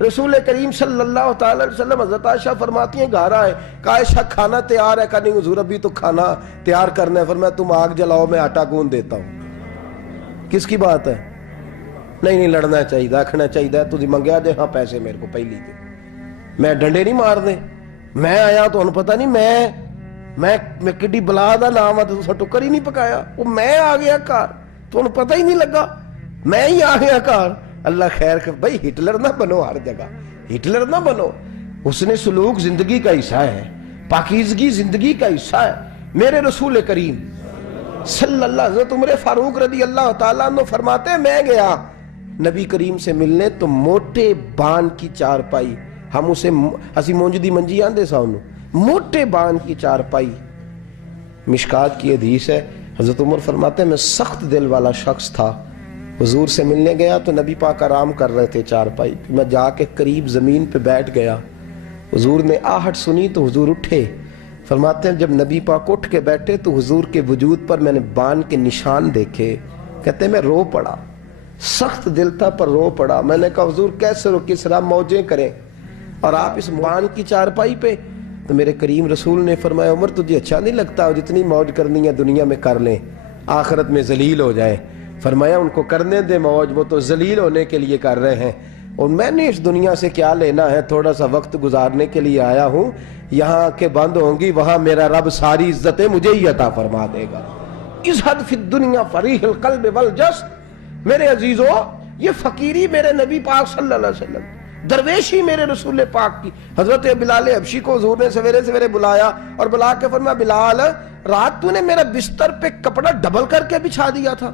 رسول کریم صلی اللہ تعالی وسلم حضرت عائشہ فرماتی ہیں گھر آئے، کہا عائشہ کھانا تیار ہے؟ کہا نہیں حضور ابھی تو کھانا تیار کرنا ہے۔ فرمایا تم آگ جلاؤ میں آٹا گوندھ دیتا ہوں۔ کس کی بات ہے؟ نہیں لڑنا چاہیے، رکھنا چاہیے، تجھے منگیا دے ہاں پیسے میرے کو پہلی دے، میں ڈنڈے نہیں مار دے، میں آیا تو انہوں پتہ نہیں میں کڈی بلا دا نام ہے تو ٹکر ہی نہیں پکایا، وہ میں آ گیا کار تو انہوں پتہ ہی نہیں لگا، میں ہی آ گیا کار۔ اللہ خیر کر، بھائی ہٹلر نہ بنو، ہر جگہ ہٹلر نہ بنو، اس نے سلوک زندگی کا حصہ ہے، پاکیزگی زندگی کا حصہ ہے۔ میرے رسول کریم صلی اللہ علیہ وسلم، عمر فاروق رضی اللہ تعالیٰ عنہ فرماتے ہیں میں گیا نبی کریم سے ملنے تو موٹے بان کی چارپائی، ہم اسے اسی مونج دی منجی آندے سا انہوں، موٹے بان کی چارپائی، مشکات کی حدیث ہے۔ حضرت عمر فرماتے ہیں میں سخت دل والا شخص تھا، حضور سے ملنے گیا تو نبی پاک آرام کر رہے تھے چارپائی، میں جا کے قریب زمین پہ بیٹھ گیا، حضور نے آہٹ سنی تو حضور اٹھے۔ فرماتے ہیں جب نبی پاک اٹھ کے بیٹھے تو حضور کے وجود پر میں نے بان کے نشان دیکھے، کہتے ہیں میں رو پڑا، سخت دل تھا پر رو پڑا۔ میں نے کہا حضور کیسے رو، کس طرح موجیں کریں اور آپ اس بان کی چارپائی پہ؟ تو میرے کریم رسول نے فرمایا عمر تجھے اچھا نہیں لگتا، جتنی موج کرنی ہے دنیا میں کر لیں، آخرت میں ذلیل ہو جائے۔ فرمایا ان کو کرنے دے موج، وہ تو ذلیل ہونے کے لیے کر رہے ہیں، اور میں نے اس دنیا سے کیا لینا ہے، تھوڑا سا وقت گزارنے کے لیے آیا ہوں، یہاں کے بند ہوں گی وہاں میرا رب ساری عزتیں مجھے ہی عطا فرما دے گا۔ ازہد فی الدنیا فریح القلب والجسد۔ میرے عزیزو یہ فقیری میرے نبی پاک صلی اللہ علیہ وسلم، درویشی میرے رسول پاک کی۔ حضرت بلال حبشی کو حضور نے سویرے سویرے بلایا اور بلا کے فرمایا بلال رات تو نے میرا بستر پہ کپڑا ڈبل کر کے بچھا دیا تھا،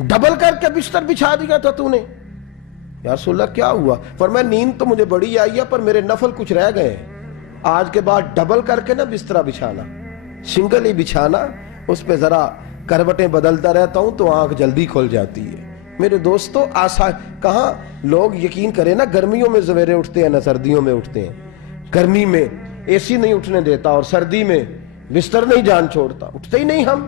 ڈبل کر کے بستر بچھا دیا تھا تو نے۔ یا رسول اللہ کیا ہوا؟ فرمایا نیند تو مجھے بڑی آئی ہے پر میرے نفل کچھ رہ گئے ہیں، آج کے بعد ڈبل کر کے نہ بسترا بچھانا، سنگل ہی بچھانا، اس پہ ذرا کروٹیں بدلتا رہتا ہوں تو آنکھ جلدی کھل جاتی ہے۔ میرے دوستو کہاں لوگ یقین کریں نا، گرمیوں میں سویرے اٹھتے ہیں نہ سردیوں میں اٹھتے ہیں، گرمی میں اے سی نہیں اٹھنے دیتا اور سردی میں بستر نہیں جان چھوڑتا، اٹھتے ہی نہیں ہم،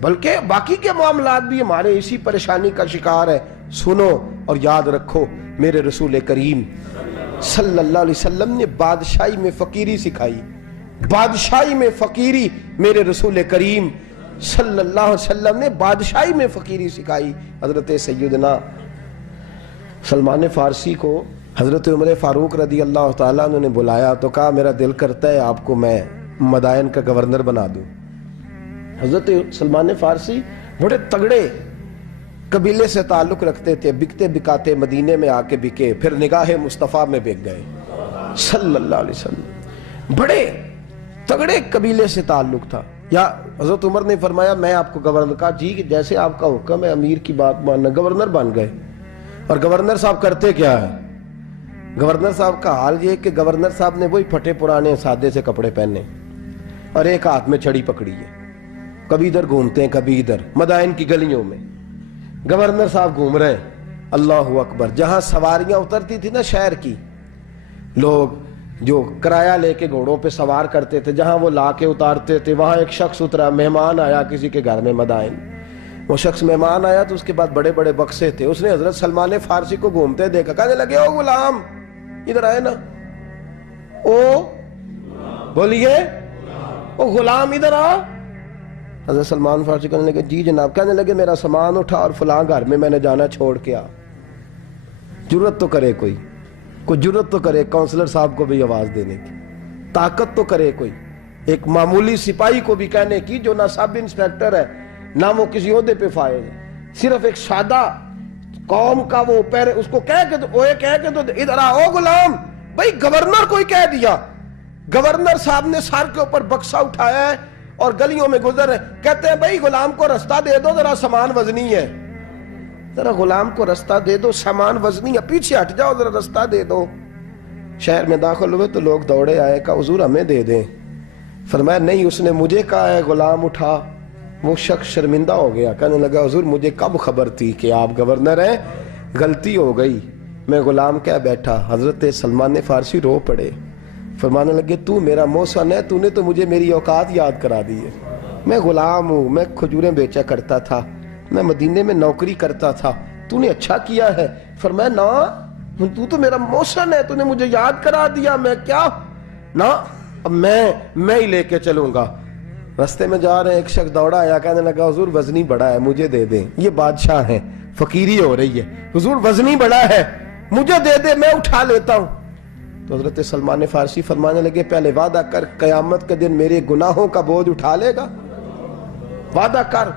بلکہ باقی کے معاملات بھی ہمارے اسی پریشانی کا شکار ہے۔ سنو اور یاد رکھو میرے رسول کریم صلی اللہ علیہ وسلم نے بادشاہی میں فقیری سکھائی، بادشاہی میں فقیری میرے رسول کریم صلی اللہ علیہ وسلم نے بادشاہی میں فقیری سکھائی۔ حضرت سیدنا سلمان فارسی کو حضرت عمر فاروق رضی اللہ تعالیٰ عنہ نے بلایا تو کہا میرا دل کرتا ہے آپ کو میں مدائن کا گورنر بنا دوں۔ حضرت سلمان فارسی بڑے تگڑے قبیلے سے تعلق رکھتے تھے، بکتے بکاتے مدینے میں آ کے بکے، پھر نگاہ مصطفیٰ میں بک گئے صلی اللہ علیہ وسلم، بڑے تگڑے قبیلے سے تعلق تھا۔ یا حضرت عمر نے فرمایا میں آپ کو گورنر، کہا جی جیسے آپ کا حکم ہے، امیر کی بات ماننا، گورنر بن گئے۔ اور گورنر صاحب کرتے کیا ہے؟ گورنر صاحب کا حال یہ کہ گورنر صاحب نے وہی پھٹے پرانے سادے سے کپڑے پہنے اور ایک ہاتھ میں چھڑی پکڑی ہے، کبھی ادھر گھومتے ہیں کبھی ادھر، مدائن کی گلیوں میں گورنر صاحب گھوم رہے ہیں۔ اللہ اکبر، جہاں سواریاں اترتی تھی نا شہر کی، لوگ جو کرایہ لے کے گھوڑوں پہ سوار کرتے تھے، جہاں وہ لا کے اتارتے تھے، وہاں ایک شخص اترا، مہمان آیا کسی کے گھر میں مدائن، وہ شخص مہمان آیا تو اس کے بعد بڑے بڑے بکسے تھے، اس نے حضرت سلمان فارسی کو گھومتے دیکھا، کہنے لگے او غلام ادھر آئے نا، او بولیے او غلام ادھر آ۔ حضرت سلمان فارسی کہنے لگے جی جناب، کہنے لگے میرا سامان اٹھا اور فلاں گھر میں میں نے جانا چھوڑ کے آ۔ جرت تو کرے کوئی جرت تو کرے کونسلر صاحب کو بھی آواز دینے کی، طاقت تو کرے کوئی، ایک معمولی سپاہی کو بھی کہنے کی جو نہ سب انسپیکٹر ہے نہ وہ کسی عہدے پہ فائز ہے، صرف ایک سادہ قوم کا وہ اس کو کہہ کے تو ادھر آؤ غلام، بھائی گورنر کوئی کہہ دیا، گورنر صاحب نے سر کے اوپر بکسا اٹھایا ہے اور گلیوں میں گزر رہے، کہتے ہیں بھائی غلام کو رستہ دے دو، ذرا سامان وزنی ہے، ذرا غلام کو رستہ دے دو، سامان وزنی ہے، پیچھے ہٹ جاؤ ذرا رستہ دے دو۔ شہر میں داخل ہوئے تو لوگ دوڑے آئے، کہا حضور ہمیں دے دیں۔ فرمایا نہیں، اس نے مجھے کہا ہے غلام اٹھا۔ وہ شخص شرمندہ ہو گیا، کہنے لگا حضور مجھے کب خبر تھی کہ آپ گورنر ہیں، غلطی ہو گئی، میں غلام کہہ بیٹھا۔ حضرت سلمان فارسی رو پڑے، فرمانے لگے تو میرا محسن ہے، تو نے تو مجھے میری اوقات یاد کرا دی ہے، میں غلام ہوں، میں کھجوریں بیچا کرتا تھا، میں مدینے میں نوکری کرتا تھا، تو نے اچھا کیا ہے۔ فرمایا نا تو تو میرا موشن ہے, تو نے مجھے یاد کرا دیا, میں کیا نا, اب میں ہی لے کے چلوں گا. رستے میں جا رہے ہیں, ایک شخص دوڑا آیا, کہنے لگا حضور وزنی بڑا ہے, مجھے دے دیں. یہ بادشاہ ہیں, فقیری ہو رہی ہے, حضور وزنی بڑا ہے, مجھے دے دے, میں اٹھا لیتا ہوں. تو حضرت سلمان فارسی فرمانے لگے پہلے وعدہ کر قیامت کے دن میرے گناہوں کا بوجھ اٹھا لے گا, وعدہ کر.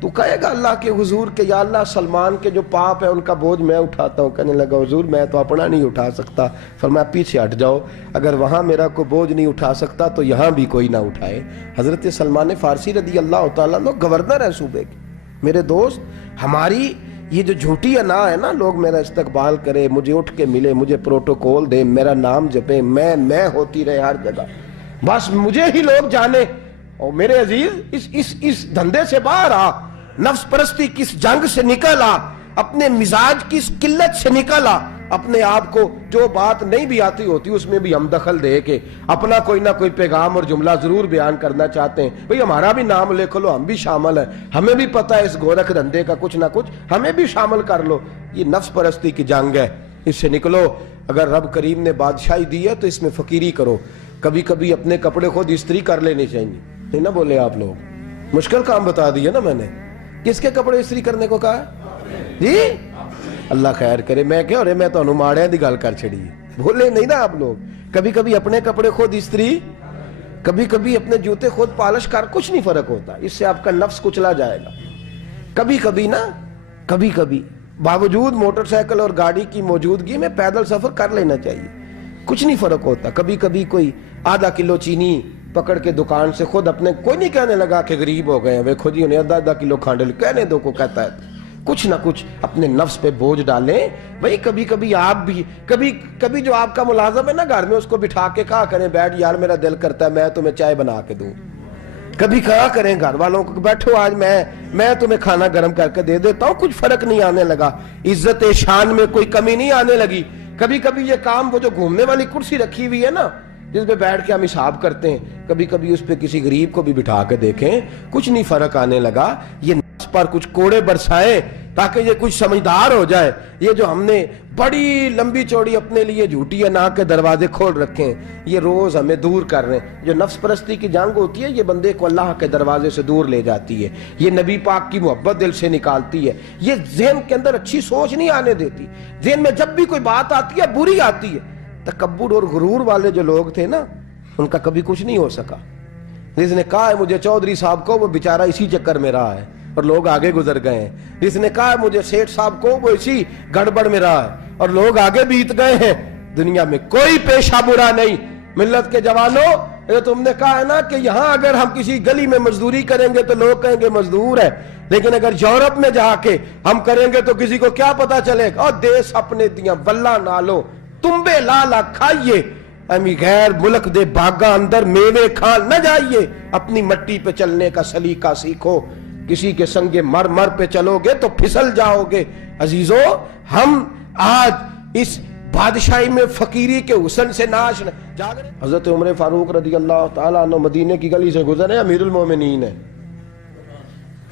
تو کہے گا اللہ کے حضور کہ یا اللہ سلمان کے جو پاپ ہے ان کا بوجھ میں اٹھاتا ہوں. کہنے لگا حضور میں تو اپنا نہیں اٹھا سکتا. فرمایا پیچھے ہٹ جاؤ, اگر وہاں میرا کوئی بوجھ نہیں اٹھا سکتا تو یہاں بھی کوئی نہ اٹھائے. حضرت سلمان فارسی رضی اللہ تعالیٰ عنہ گورنر ہے صوبے کے. میرے دوست, ہماری یہ جو جھوٹی انا ہے نا, لوگ میرا استقبال کرے, مجھے اٹھ کے ملے, مجھے پروٹوکول دے, میرا نام جپے, میں ہوتی رہے ہر جگہ, بس مجھے ہی لوگ جانے. اور میرے عزیز اس دھندے سے باہر آ, نفس پرستی کی اس جنگ سے نکل آ, اپنے مزاج کی اس قلت سے نکل آ, اپنے آپ کو جو بات نہیں بھی آتی ہوتی اس میں بھی ہم دخل دے کے اپنا کوئی نہ کوئی پیغام اور جملہ ضرور بیان کرنا چاہتے ہیں. بھئی ہمارا بھی نام لکھ لو, ہم بھی شامل ہیں, ہمیں بھی پتہ ہے اس گورکھ دھندے کا کچھ نہ کچھ, ہمیں بھی شامل کر لو. یہ نفس پرستی کی جنگ ہے, اس سے نکلو. اگر رب کریم نے بادشاہی دی ہے تو اس میں فقیری کرو. کبھی کبھی اپنے کپڑے خود استری کر لینے چاہیے. نہیں نہ بولے آپ لوگ, مشکل کام بتا دیا نا میں نے. کس کے کپڑے استری کرنے کو کہا جی؟ اللہ خیر کرے. میں کیا رہے, میں تو ماڑے دی گل کر چھڑی, بولے نہیں نا آپ لوگ. کبھی کبھی اپنے کپڑے خود استری, کبھی کبھی اپنے جوتے خود پالش کر, کچھ نہیں فرق ہوتا. اس سے آپ کا نفس کچلا جائے گا. کبھی کبھی نا, کبھی کبھی باوجود موٹر سائیکل اور گاڑی کی موجودگی میں پیدل سفر کر لینا چاہیے, کچھ نہیں فرق ہوتا. کبھی کبھی کوئی آدھا کلو چینی پکڑ کے دکان سے خود اپنے, کوئی نہیں کہنے لگا کہ غریب ہو گئے ہیں, ویکھو جی انہیں آدھا کلو کھانڈل, کہنے دو کو کہتا ہے. کچھ نہ کچھ اپنے نفس پہ بوجھ ڈالیں. بھئی کبھی کبھی آپ بھی, کبھی جو آپ کا ملازم ہے نا گھر میں, اس کو بٹھا کے کہا کریں بیٹھ یار میرا دل کرتا ہے میں تمہیں چائے بنا کے دوں. کبھی کہا کریں گھر والوں کو بیٹھو آج میں تمہیں کھانا گرم کر کے دے دیتا ہوں, کچھ فرق نہیں آنے لگا, عزت شان میں کوئی کمی نہیں آنے لگی. کبھی کبھی یہ کام, وہ جو گھومنے والی کرسی رکھی ہوئی ہے نا جس پہ بیٹھ کے ہم حساب کرتے ہیں, کبھی کبھی اس پہ کسی غریب کو بھی بٹھا کے دیکھیں, کچھ نہیں فرق آنے لگا. یہ نفس پر کچھ کوڑے برسائے تاکہ یہ کچھ سمجھدار ہو جائے. یہ جو ہم نے بڑی لمبی چوڑی اپنے لیے جھوٹی انا کے دروازے کھول رکھے ہیں, یہ روز ہمیں دور کر رہے ہیں. جو نفس پرستی کی جنگ ہوتی ہے یہ بندے کو اللہ کے دروازے سے دور لے جاتی ہے, یہ نبی پاک کی محبت دل سے نکالتی ہے, یہ ذہن کے اندر اچھی سوچ نہیں آنے دیتی. ذہن میں جب بھی کوئی بات آتی ہے بری آتی ہے. تکبر اور غرور والے جو لوگ تھے نا, ان کا کبھی کچھ نہیں ہو سکا. جس نے کہا ہے مجھے چودھری صاحب کو, وہ بیچارہ اسی چکر میں رہا ہے اور لوگ آگے گزر گئے ہیں. جس نے کہا ہے مجھے سیٹھ صاحب کو, وہ اسی گڑبڑ میں رہا ہے اور لوگ آگے بیت گئے ہیں. دنیا میں کوئی پیشہ برا نہیں. ملت کے جوانوں, یہ تم نے کہا ہے نا کہ یہاں اگر ہم کسی گلی میں مزدوری کریں گے تو لوگ کہیں گے مزدور ہے, لیکن اگر یورپ میں جا کے ہم کریں گے تو کسی کو کیا پتا چلے گا؟ اور دیس اپنے دیاں واللہ نالو تمبے لالا کھائیے, امی غیر ملک دے باغاں اندر میوے کھان نہ جائیے. اپنی مٹی پہ چلنے کا سلیقہ سیکھو, کسی کے سنگ مر پہ چلو گے تو پھسل جاؤ گے. عزیزو, ہم آج اس بادشاہی میں فقیری کے حسن سے ناش جاگ رہے. حضرت عمر فاروق رضی اللہ تعالیٰ عنہ مدینے کی گلی سے گزر رہے ہیں, امیر المومنین ہے,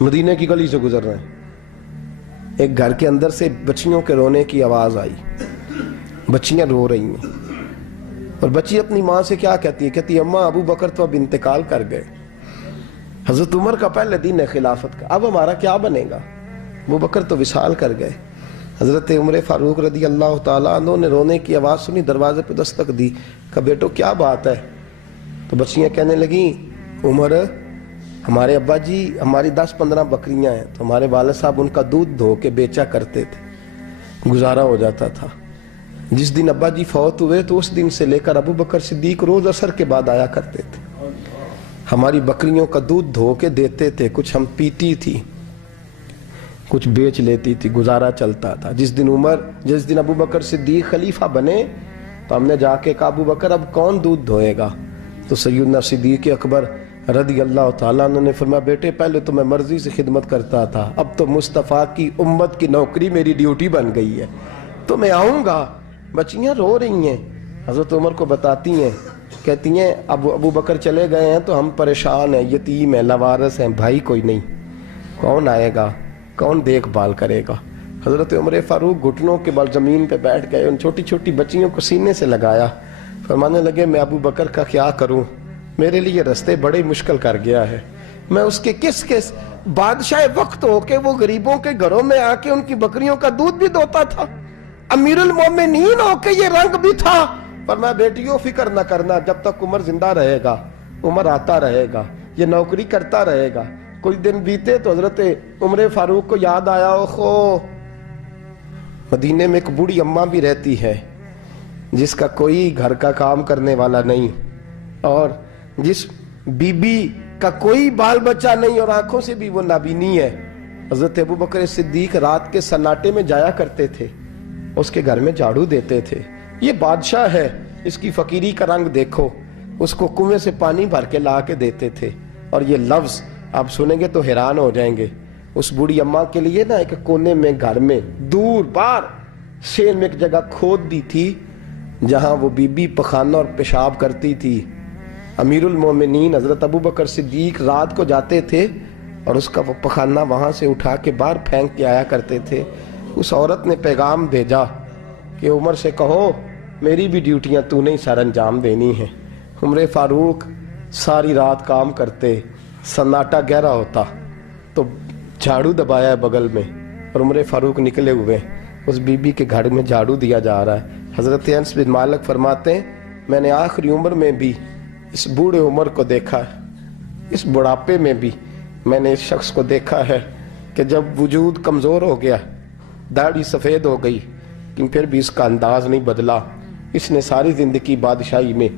مدینے کی گلی سے گزر رہے ہیں. ایک گھر کے اندر سے بچیوں کے رونے کی آواز آئی. بچیاں رو رہی ہیں اور بچی اپنی ماں سے کیا کہتی ہے, کہتی ہے اماں ابو بکر تو اب انتقال کر گئے. حضرت عمر کا پہلے دن ہے خلافت کا, اب ہمارا کیا بنے گا؟ ابو بکر تو وصال کر گئے. حضرت عمر فاروق رضی اللہ تعالیٰ عنہ نے رونے کی آواز سنی, دروازے پہ دستک دی, کہا بیٹو کیا بات ہے؟ تو بچیاں کہنے لگیں عمر ہمارے ابا جی, ہماری 10-15 بکریاں ہیں, تو ہمارے والد صاحب ان کا دودھ دھو کے بیچا کرتے تھے, گزارا ہو جاتا تھا. جس دن ابا جی فوت ہوئے تو اس دن سے لے کر ابو بکر صدیق روز عصر کے بعد آیا کرتے تھے, ہماری بکریوں کا دودھ دھو کے دیتے تھے, کچھ ہم پیتی تھی, کچھ بیچ لیتی تھی, گزارا چلتا تھا. جس دن ابو بکر صدیق خلیفہ بنے تو ہم نے جا کے کہا ابو بکر اب کون دودھ دھوئے گا؟ تو سیدنا صدیق اکبر رضی اللہ تعالیٰ عنہ نے فرمایا بیٹے پہلے تو میں مرضی سے خدمت کرتا تھا, اب تو مصطفیٰ کی امت کی نوکری میری ڈیوٹی بن گئی ہے, تو میں آؤں گا. بچیاں رو رہی ہیں, حضرت عمر کو بتاتی ہیں, کہتی ہیں ابو بکر چلے گئے ہیں تو ہم پریشان ہیں, یتیم ہیں, لاوارث ہیں, بھائی کوئی نہیں, کون آئے گا, کون دیکھ بھال کرے گا؟ حضرت عمر فاروق گھٹنوں کے بل زمین پہ بیٹھ گئے، ان چھوٹی چھوٹی بچیوں کو سینے سے لگایا، فرمانے لگے میں ابو بکر کا کیا کروں، میرے لیے رستے بڑے مشکل کر گیا ہے، میں اس کے کس بادشاہ وقت ہو کے وہ غریبوں کے گھروں میں آ کے ان کی بکریوں کا دودھ بھی دوتا تھا، امیر المومنین ہو کے یہ رنگ بھی تھا۔ فرمایا بیٹیوں فکر نہ کرنا، جب تک عمر زندہ رہے گا، عمر آتا رہے گا، یہ نوکری کرتا رہے گا۔ کچھ دن بیتے تو حضرت عمر فاروق کو یاد آیا، اوخو مدینے میں ایک بوڑھی اماں بھی رہتی ہے جس کا کوئی گھر کا کام کرنے والا نہیں، اور جس بی بی کا کوئی بال بچہ نہیں، اور آنکھوں سے بھی وہ نابینی ہے۔ حضرت ابو بکر صدیق رات کے سناٹے میں جایا کرتے تھے، اس کے گھر میں جھاڑو دیتے تھے۔ یہ بادشاہ ہے، اس کی فقیری کا رنگ دیکھو، اس کو کنویں سے پانی بھر کے لا کے دیتے تھے۔ اور یہ لفظ آپ سنیں گے تو حیران ہو جائیں گے۔ اس بوڑھی اماں کے لیے نا ایک کونے میں گھر میں دور بار شیر میں ایک جگہ کھود دی تھی جہاں وہ بی بی پخانہ اور پیشاب کرتی تھی۔ امیر المومنین حضرت ابو بکر صدیق رات کو جاتے تھے اور اس کا وہ پخانہ وہاں سے اٹھا کے باہر پھینک کے آیا کرتے تھے۔ اس عورت نے پیغام بھیجا کہ عمر سے کہو میری بھی ڈیوٹیاں تو نے سر انجام دینی ہیں۔ عمر فاروق ساری رات کام کرتے، سناٹا گہرا ہوتا تو جھاڑو دبایا ہے بغل میں، اور عمر فاروق نکلے ہوئے اس بی بی کے گھر میں جھاڑو دیا جا رہا ہے۔ حضرت انس بن مالک فرماتے ہیں میں نے آخری عمر میں بھی اس بوڑھے عمر کو دیکھا ہے، اس بڑھاپے میں بھی میں نے اس شخص کو دیکھا ہے کہ جب وجود کمزور ہو گیا، داڑھی سفید ہو گئی، لیکن پھر بھی اس کا انداز نہیں بدلا۔ اس نے ساری زندگی بادشاہی میں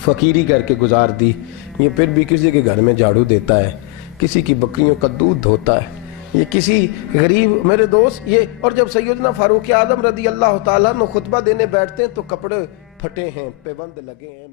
فقیری کر کے گزار دی، یہ پھر بھی کسی کے گھر میں جھاڑو دیتا ہے، کسی کی بکریوں کا دودھ دھوتا ہے، یہ کسی غریب میرے دوست یہ۔ اور جب سیدنا فاروق اعظم رضی اللہ تعالیٰ عنہ خطبہ دینے بیٹھتے ہیں تو کپڑے پھٹے ہیں، پیوند لگے ہیں،